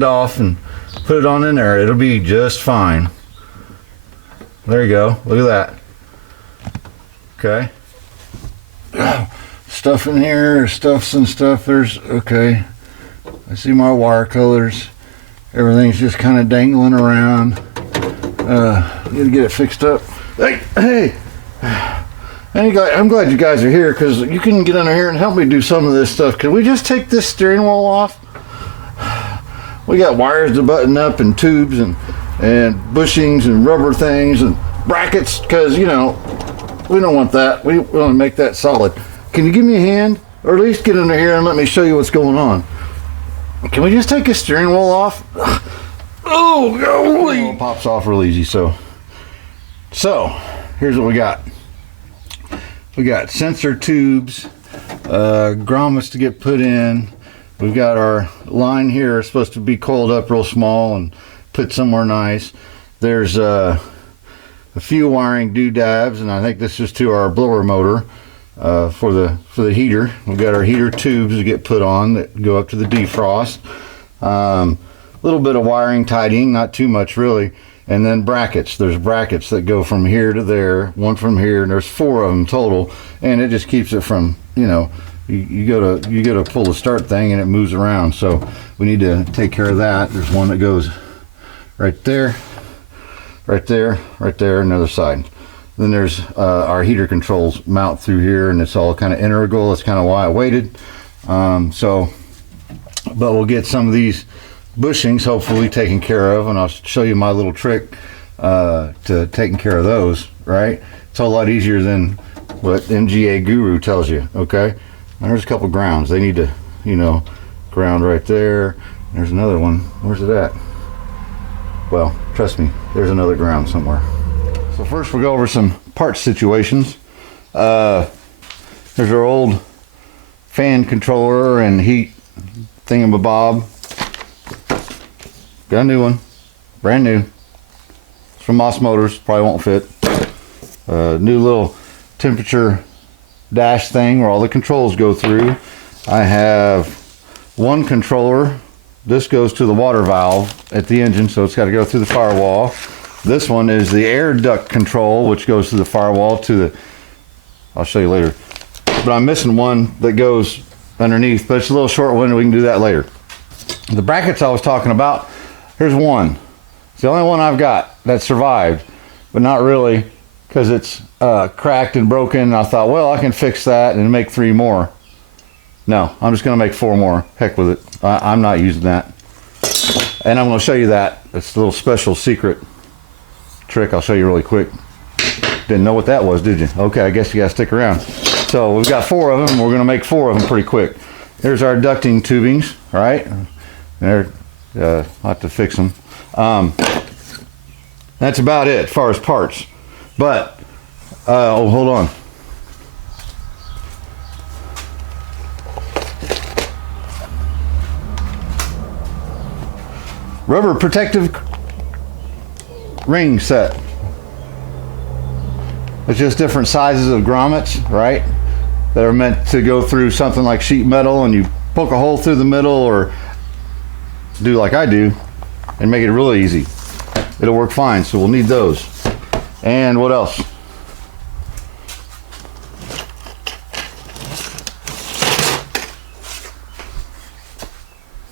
off and put it on in there. It'll be just fine. There you go. Look at that. Okay. Stuff in here, stuffs and stuff. There's, okay. I see my wire colors. Everything's just kind of dangling around. Need to get it fixed up. Hey. I'm glad you guys are here because you can get under here and help me do some of this stuff. Can we just take this steering wheel off? We got wires to button up and tubes and bushings and rubber things and brackets because, you know, we don't want that. We want to make that solid. Can you give me a hand or at least get under here and let me show you what's going on? Can we just take a steering wheel off? Oh, golly. It pops off real easy. So here's what we got. We got sensor tubes, grommets to get put in. We've got our line here. It's supposed to be coiled up real small and put somewhere nice. There's a few wiring doodads, and I think this is to our blower motor for the heater. We've got our heater tubes to get put on that go up to the defrost. A little bit of wiring tidying, not too much really. And then brackets. There's brackets that go from here to there, one from here, and there's 4 of them total. And it just keeps it from, you know, you go to pull the start thing and it moves around. So we need to take care of that. There's one that goes right there, right there, right there, another side. Then there's our heater controls mount through here, and it's all kind of integral. That's kind of why I waited. But we'll get some of these bushings hopefully taken care of, and I'll show you my little trick to taking care of those. Right, it's a lot easier than what MGA Guru tells you. Okay, there's a couple grounds they need to, you know, ground right there. There's another one. Where's it at? Well, trust me, there's another ground somewhere. So first we'll go over some parts situations. There's our old fan controller and heat thingamabob. Got a new one, brand new. It's from Moss Motors, probably won't fit. New little temperature dash thing where all the controls go through. I have one controller. This goes to the water valve at the engine, so it's got to go through the firewall. This one is the air duct control, which goes to the firewall to the, I'll show you later. But I'm missing one that goes underneath, but it's a little short one, and we can do that later. The brackets I was talking about, here's one. It's the only one I've got that survived, but not really, because it's cracked and broken. I thought, well, I can fix that and make 3 more. No, I'm just going to make 4 more. Heck with it. I'm not using that. And I'm going to show you that. It's a little special secret trick I'll show you really quick. Didn't know what that was, did you? Okay, I guess you got to stick around. So we've got 4 of them. We're going to make 4 of them pretty quick. Here's our ducting tubings, all right? There, I'll have to fix them. That's about it as far as parts. But, oh, hold on. Rubber protective ring set. It's just different sizes of grommets, right? That are meant to go through something like sheet metal, and you poke a hole through the middle, or do like I do and make it really easy. It'll work fine, so we'll need those. And what else?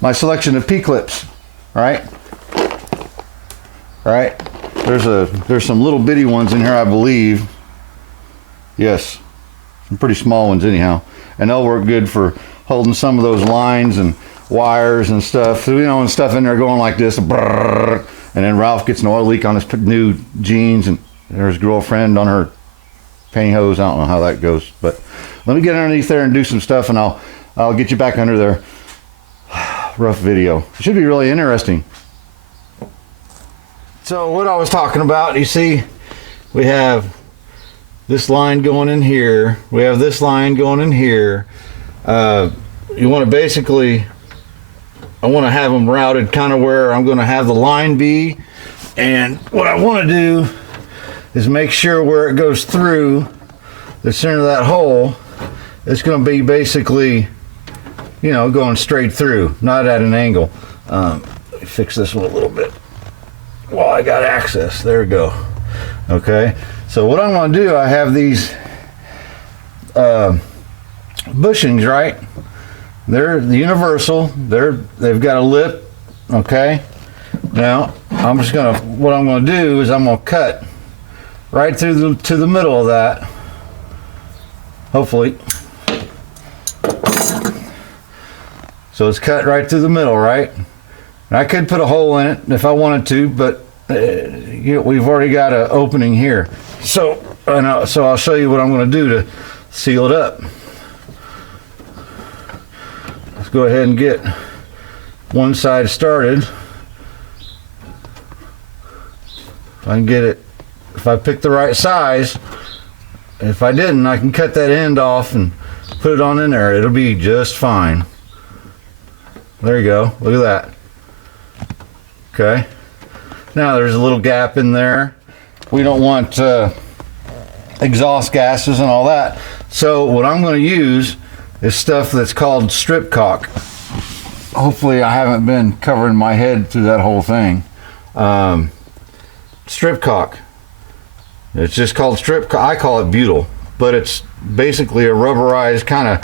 My selection of P-clips, right? Right? There's some little bitty ones in here, I believe. Yes, some pretty small ones anyhow, and they'll work good for holding some of those lines and wires and stuff. So, you know, and stuff in there going like this, brrr, and then Ralph gets an oil leak on his new jeans, and there's girlfriend on her pantyhose. I don't know how that goes, but let me get underneath there and do some stuff, and I'll get you back under there. Rough video. It should be really interesting. So what I was talking about, you see, we have this line going in here. We have this line going in here. You want to basically, I want to have them routed kind of where I'm going to have the line be. And what I want to do is make sure where it goes through the center of that hole, it's going to be basically, you know, going straight through, not at an angle. Let me fix this one a little bit while I got access. There we go. Okay, so what I'm going to do, I have these bushings, right? They're universal. They've got a lip. Okay. Now I'm just gonna. What I'm going to do is I'm going to cut right through to the middle of that. Hopefully. So it's cut right through the middle, right? And I could put a hole in it if I wanted to, but we've already got an opening here. So I'll show you what I'm going to do to seal it up. Let's go ahead and get one side started. If I can get it, if I pick the right size. If I didn't, I can cut that end off and put it on in there. It'll be just fine. There you go. Look at that. Okay. Now there's a little gap in there. We don't want exhaust gases and all that. So what I'm going to use is stuff that's called strip caulk. Hopefully I haven't been covering my head through that whole thing. Strip caulk. It's just called strip caulk. I call it butyl, but it's basically a rubberized kind of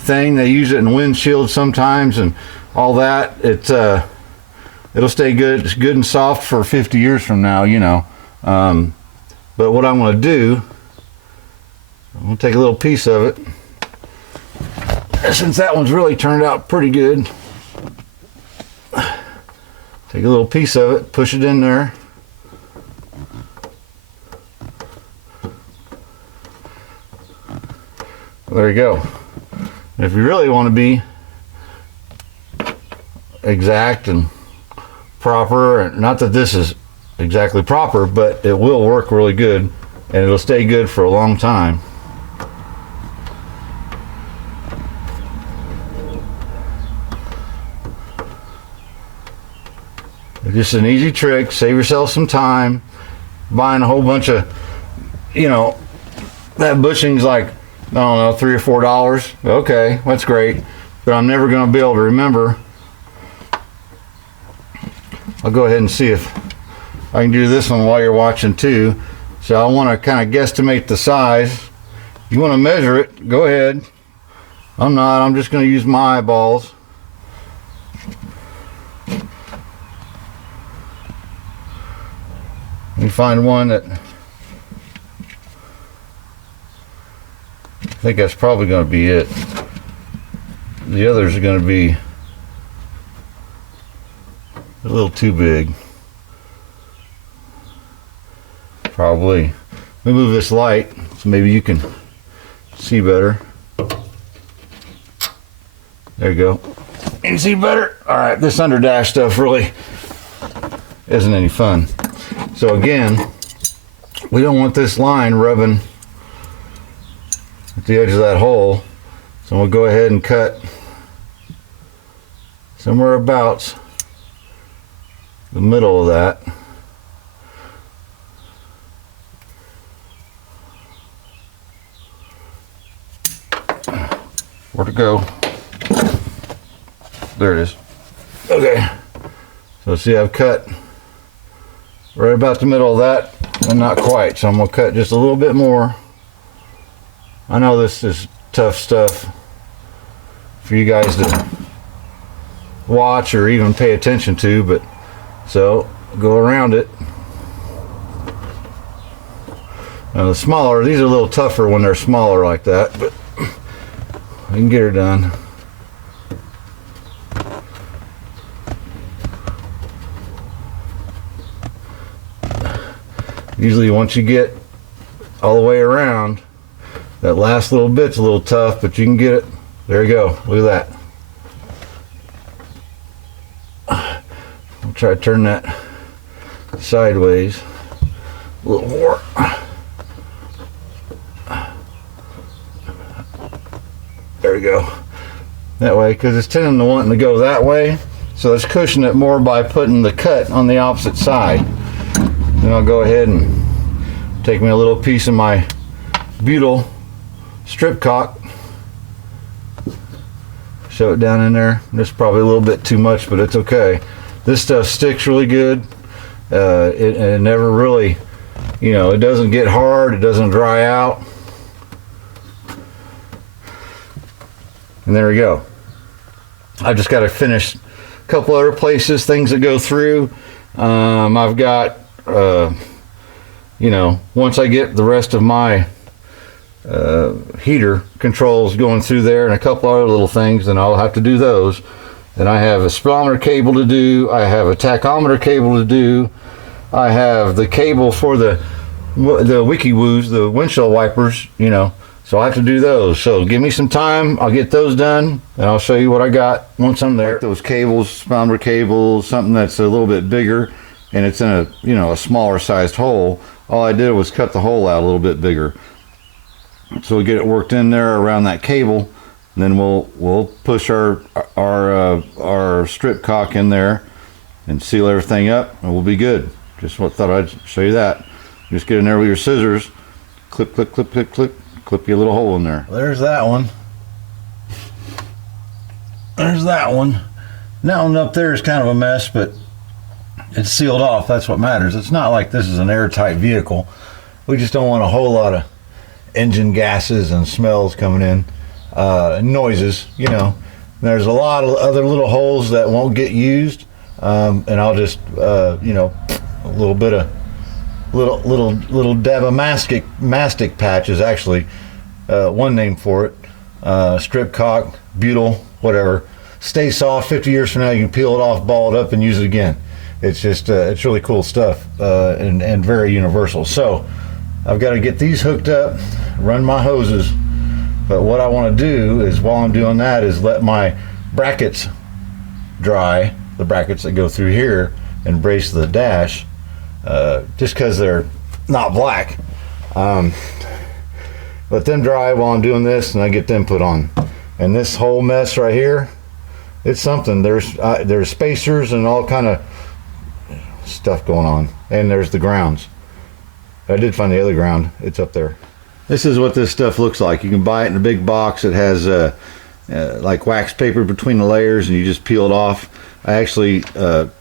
thing. They use it in windshields sometimes and all that. It'll stay good. It's good and soft for 50 years from now, you know. But what I'm going to do, I'm going to take a little piece of it. Since that one's really turned out pretty good, take a little piece of it, push it in there. There you go. If you really want to be exact and proper, not that this is exactly proper, but it will work really good and it'll stay good for a long time. It's just an easy trick. Save yourself some time buying a whole bunch of, you know, that bushing's like, I don't know, $3 or $4. Okay, that's great, but I'm never going to be able to remember. I'll go ahead and see if I can do this one while you're watching too. So I want to kind of guesstimate the size. You want to measure it, go ahead. I'm not, I'm just going to use my eyeballs. Let me find one that, I think that's probably going to be it. The others are going to be a little too big. Probably. Let me move this light so maybe you can see better. There you go. You can see better? Alright, this underdash stuff really isn't any fun. So again, we don't want this line rubbing at the edge of that hole. So we'll go ahead and cut somewhere about the middle of that. Where'd it go? There it is. Okay. So see, I've cut right about the middle of that, and not quite. So I'm going to cut just a little bit more. I know this is tough stuff for you guys to watch or even pay attention to, but so go around it. Now the smaller, these are a little tougher when they're smaller like that, but I can get her done. Usually once you get all the way around, that last little bit's a little tough, but you can get it. There you go. Look at that. I'll try to turn that sideways a little more. There we go. That way, because it's tending to wanting to go that way, so let's cushion it more by putting the cut on the opposite side. Then I'll go ahead and take me a little piece of my butyl strip caulk, shove it down in there. This is probably a little bit too much, but it's okay. This stuff sticks really good. It never really, you know, it doesn't get hard, it doesn't dry out. And there we go. I've just got to finish a couple other places, things that go through. I've got, you know, once I get the rest of my heater controls going through there and a couple other little things, then I'll have to do those. And I have a speedometer cable to do, I have a tachometer cable to do, I have the cable for the wiki-woos, the windshield wipers, you know, so I have to do those. So give me some time, I'll get those done, and I'll show you what I got once I'm there. Like those cables, speedometer cables, something that's a little bit bigger, and it's in a, you know, a smaller sized hole. All I did was cut the hole out a little bit bigger. So we get it worked in there around that cable, and then we'll push our strip cock in there and seal everything up, and we'll be good. Just thought I'd show you that. Just get in there with your scissors, clip, clip, clip, clip, clip, clip your little hole in there. There's that one. There's that one. That one up there is kind of a mess, but it's sealed off. That's what matters. It's not like this is an airtight vehicle. We just don't want a whole lot of engine gases and smells coming in, noises, you know. There's a lot of other little holes that won't get used, and I'll just, you know, a little bit of little dab of mastic patch is actually one name for it. Strip cock, butyl, whatever. Stay soft. 50 years from now, you can peel it off, ball it up, and use it again. It's just, it's really cool stuff, and very universal. So I've got to get these hooked up, run my hoses. But what I want to do is, while I'm doing that, is let my brackets dry, the brackets that go through here and brace the dash, just because they're not black. Let them dry while I'm doing this, and I get them put on. And this whole mess right here, it's something. There's spacers and all kind of stuff going on, and there's the grounds. I did find the other ground. It's up there. This is what this stuff looks like. You can buy it in a big box. It has like wax paper between the layers, and you just peel it off. I actually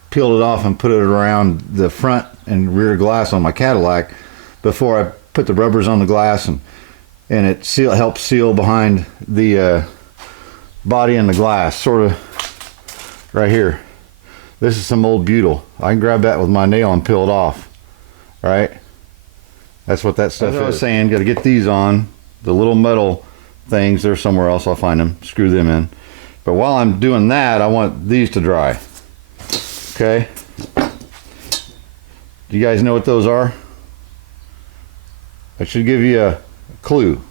peeled it off and put it around the front and rear glass on my Cadillac before I put the rubbers on the glass, and it helps seal behind the body and the glass, sort of right here. This is some old butyl. I can grab that with my nail and peel it off. All right, that's what that stuff is. As I was saying, got to get these on. The little metal things, they're somewhere else. I'll find them, screw them in. But while I'm doing that, I want these to dry. Okay, do you guys know what those are? I should give you a clue.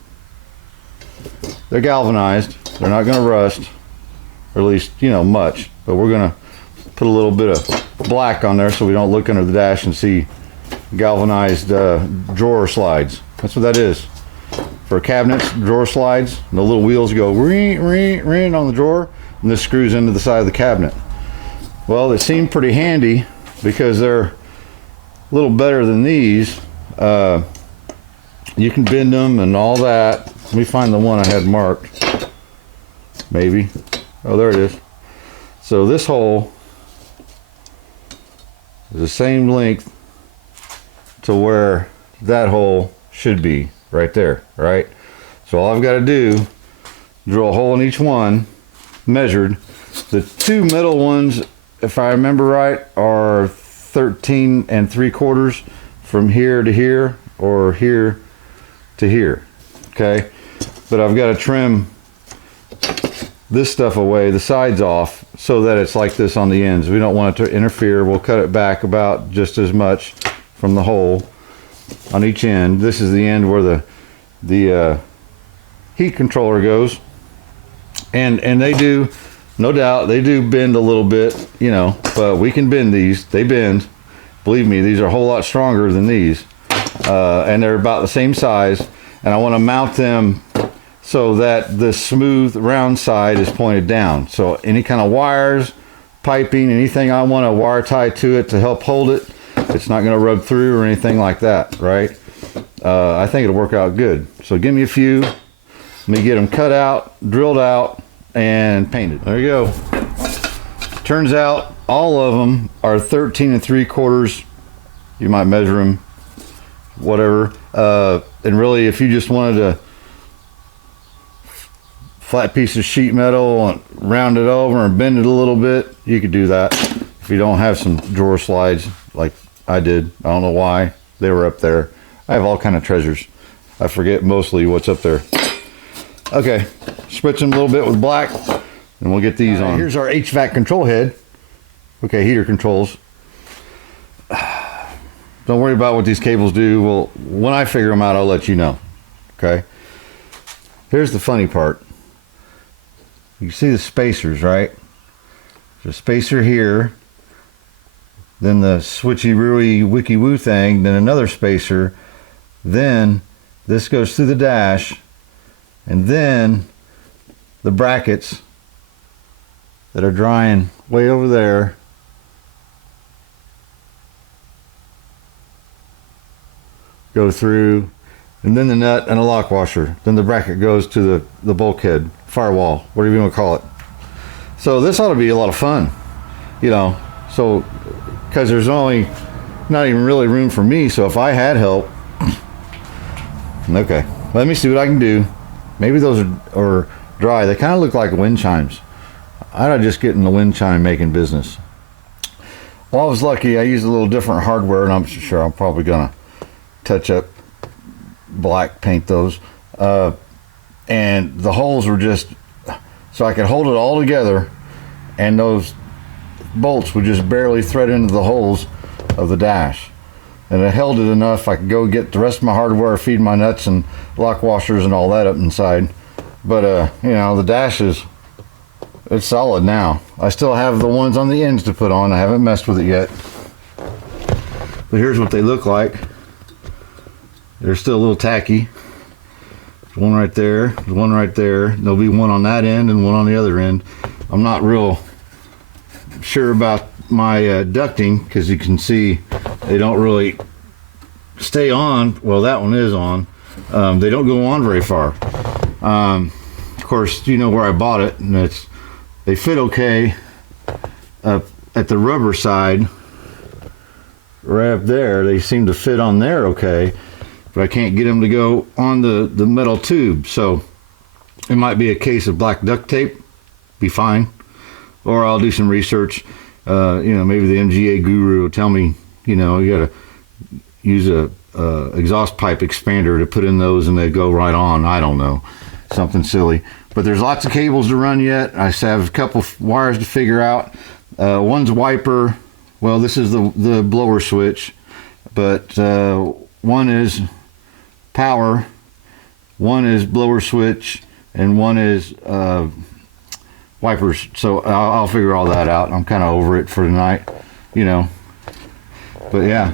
They're galvanized. They're not going to rust, or at least, you know, much. But we're going to put a little bit of black on there so we don't look under the dash and see galvanized drawer slides. That's what that is. For cabinets, drawer slides, the little wheels go ring, ring, ring on the drawer, and this screws into the side of the cabinet. Well, they seem pretty handy because they're a little better than these. You can bend them and all that. Let me find the one I had marked. Maybe. Oh, there it is. So this hole is the same length to where that hole should be, right there, right? So all I've got to do, drill a hole in each one, measured. The two middle ones, if I remember right, are 13 3/4 from here to here, or here to here. Okay, but I've got to trim this stuff away, the sides off, so that it's like this on the ends. We don't want it to interfere. We'll cut it back about just as much from the hole on each end. This is the end where the heat controller goes, and they do, no doubt, they do bend a little bit, you know, but we can bend these. They bend. Believe me, these are a whole lot stronger than these, and they're about the same size. And I want to mount them so that the smooth round side is pointed down. So any kind of wires, piping, anything I want to wire tie to it to help hold it, it's not going to rub through or anything like that, right? I think it'll work out good. So give me a few. Let me get them cut out, drilled out, and painted. There you go. Turns out all of them are 13 3/4. You might measure them, whatever. And really, if you just wanted a flat piece of sheet metal and round it over and bend it a little bit, you could do that. If you don't have some drawer slides like I did, I don't know why they were up there. I have all kind of treasures. I forget mostly what's up there. Okay, spritz them a little bit with black, and we'll get these on. Here's our HVAC control head. Okay, heater controls. Don't worry about what these cables do. Well, when I figure them out, I'll let you know. Okay. Here's the funny part. You see the spacers, right? There's a spacer here, then the switchy-rooey wiki-woo thing, then another spacer, then this goes through the dash, and then the brackets that are drying way over there go through, and then the nut and a lock washer. Then the bracket goes to the bulkhead, firewall, whatever you want to call it. So this ought to be a lot of fun, you know, so because there's only not even really room for me. So if I had help, okay, let me see what I can do. Maybe those are dry. They kind of look like wind chimes. I ought to just get in the wind chime making business. Well, I was lucky. I used a little different hardware, and I'm sure I'm probably gonna touch up black paint those, and the holes were just so I could hold it all together, and those bolts would just barely thread into the holes of the dash, and it held it enough I could go get the rest of my hardware, feed my nuts and lock washers and all that up inside. But you know, the dash it's solid now. I still have the ones on the ends to put on. I haven't messed with it yet, but here's what they look like. They're still a little tacky. There's one right there, there's one right there. There'll be one on that end and one on the other end. I'm not real sure about my ducting, because you can see they don't really stay on. Well, that one is on. They don't go on very far. Of course, you know where I bought it, and they fit okay at the rubber side. Right up there, they seem to fit on there okay. But I can't get them to go on the metal tube. So it might be a case of black duct tape, be fine. Or I'll do some research. You know, maybe the MGA guru will tell me, you know, you gotta use a exhaust pipe expander to put in those and they go right on. I don't know, something silly. But there's lots of cables to run yet. I have a couple of wires to figure out. One's wiper. Well, this is the blower switch, but one is power, one is blower switch, and one is wipers. So I'll figure all that out. I'm kind of over it for tonight, you know. But yeah,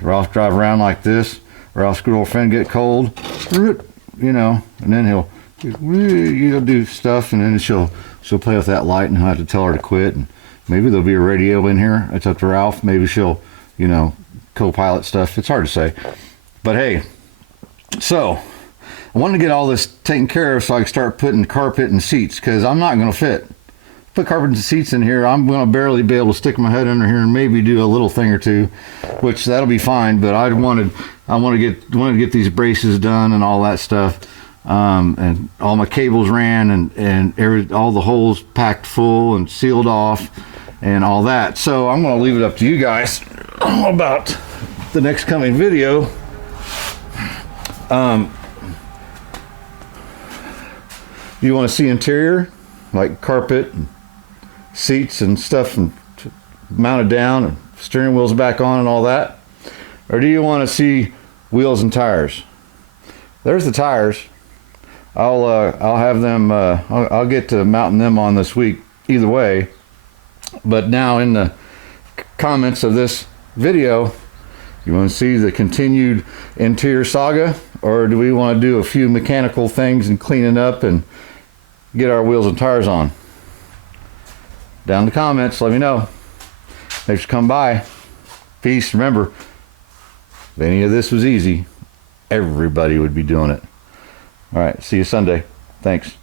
Ralph drive around like this. Ralph's good old friend get cold, you know, and then he'll do stuff, and then she'll play with that light, and I'll have to tell her to quit. And maybe there'll be a radio in here. It's up to Ralph. Maybe she'll, you know, co-pilot stuff. It's hard to say. But hey, so I wanted to get all this taken care of so I can start putting carpet and seats, because I'm not going to fit. Put carpet and seats in here, I'm going to barely be able to stick my head under here and maybe do a little thing or two, which that'll be fine. But I wanted to get these braces done and all that stuff, and all my cables ran, and all the holes packed full and sealed off and all that. So I'm going to leave it up to you guys about the next coming video. You want to see interior, like carpet and seats and stuff, and mounted down, and steering wheels back on and all that? Or do you want to see wheels and tires? There's the tires. I'll have them, I'll get to mounting them on this week either way. But now in the comments of this video, you want to see the continued interior saga, or do we want to do a few mechanical things and clean it up and get our wheels and tires on? Down in the comments, let me know. Thanks for coming by. Peace. Remember, if any of this was easy, everybody would be doing it. All right, see you Sunday. Thanks.